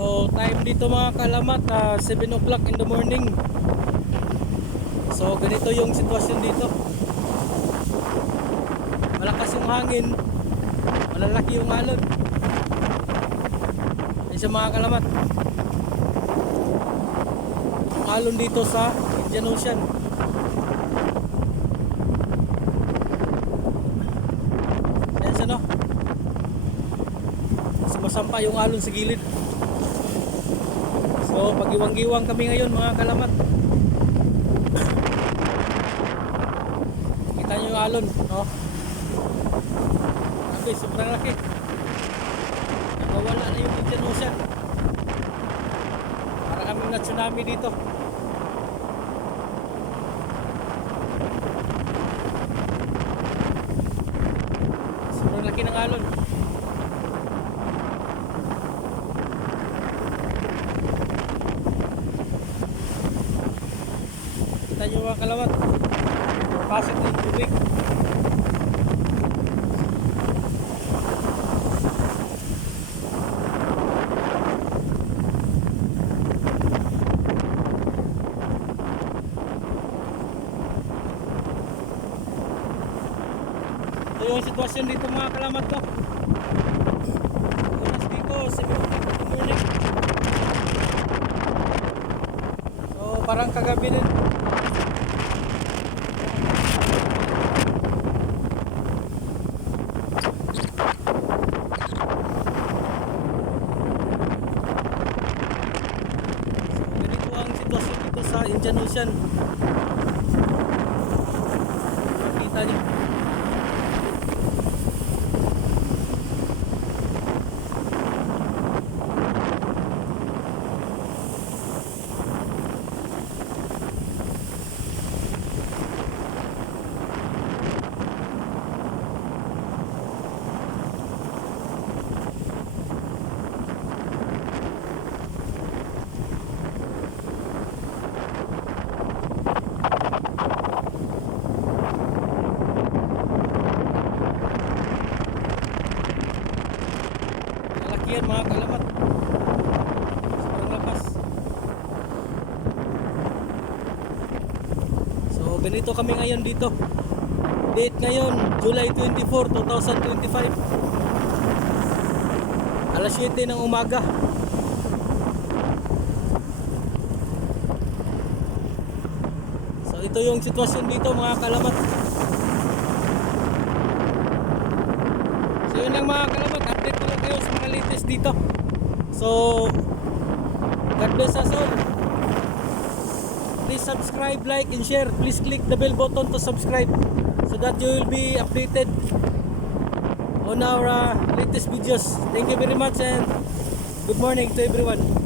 So time dito mga kalamat, 7 o'clock in the morning. So ganito yung sitwasyon dito. Malakas yung hangin, malalaki yung alon. Yan siya mga kalamat. Yung alon dito sa Indian Ocean. Yan siya, no? Sumasampa yung alon sa gilid. So pag-iwang-giwang kami ngayon mga kalamat. Kita nyo yung alon, no? Okay, sobrang laki. Nawala na yung Indian Ocean. Para kaming na tsunami dito. Sobrang laki ng alon. Kita nyo mga kalawat, pasok ng tubig. Ito yung sitwasyon dito mga kalamat ko. Oras dito 7 o'clock in the morning. So parang kagabi din. Dito sa Indian Ocean. Kita niyo. Yan mga kalamat, sobrang lakas. So ganito kami ngayon dito. Date ngayon July 24, 2025, alas 7 ng umaga. So ito yung sitwasyon dito mga kalamat. So yun lang mga kalamat, update ko lang kayo sa mga latest dito. So God bless us all. Please subscribe, like and share. Please click the bell button to subscribe so that you will be updated on our latest videos. Thank you very much and good morning to everyone.